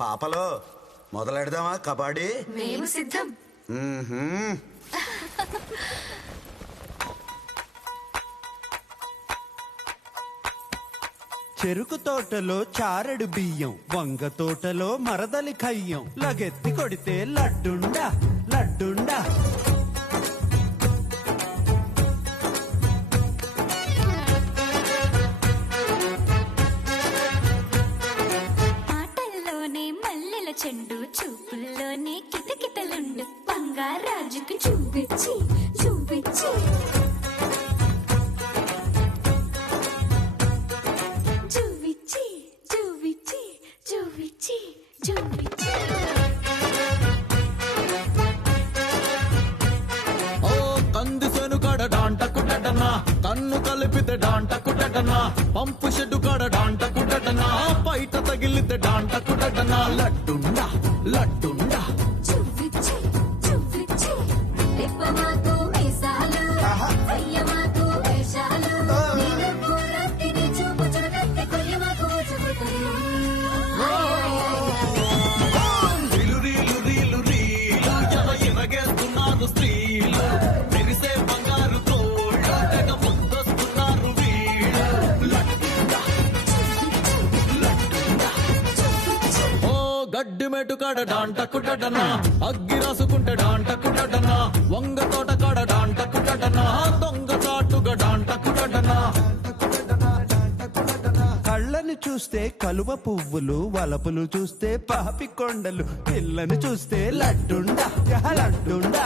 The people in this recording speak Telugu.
పాపలో మొదలెడదామా కబడ్డీ? మేము సిద్ధం. చెరుకు తోటలో చారెడు బియ్యం, వంగ తోటలో మరదలి కయ్యం, లగెత్తి కొడితే లడ్డుండా లడ్డుండా. ఆటల్లోనే మల్లెల చెండు, చూపుల్లోనే కితకితలుండు, బంగారాజుకి చూపించి చూపించి చూపించి చూపించి చూపించి చూపించి. ఓ కంది సెను కాడ డాంట కుట్టటనా, కన్ను కలిపితే డాంట కుట్టటనా, పంపు షెడ్డు కాడ డాంట కుట్టటనా, బయట తగిలితే డాంట కుట్టటనా, లడ్డుండా లడ్డుండా. చూపించి చూపించి తిప్పమాకు మీసాలు, చెయ్యమాకు వేషాలు, నీకు రాత్రి చూపు చుడకత్తి కొయ్యమాకు చూపుతాను. రీలు రీలు రీలు రీలు ఎనగేస్తున్నారు స్త్రీలు, మెరిసే బంగారు తోళ్ళు తెగ ముందొస్తున్నారు వీళ్ళు, లడ్డుండా లడ్డుండా. ఓ గడ్డి మెటు కాడ డాంట కుట్టటనా, అగ్గి రాసుకుంటే డాంట కుట్టటనా, వంగ తోట కాడ డాంట కుట్టటనా, దొంగ చాటుగా డాంట కుట్టటనా. కళ్ళని చూస్తే కలువ పువ్వులు, వలపులు చూస్తే పాపి కొండలు, పిల్లని చూస్తే లడ్డుండా లడ్డుండా.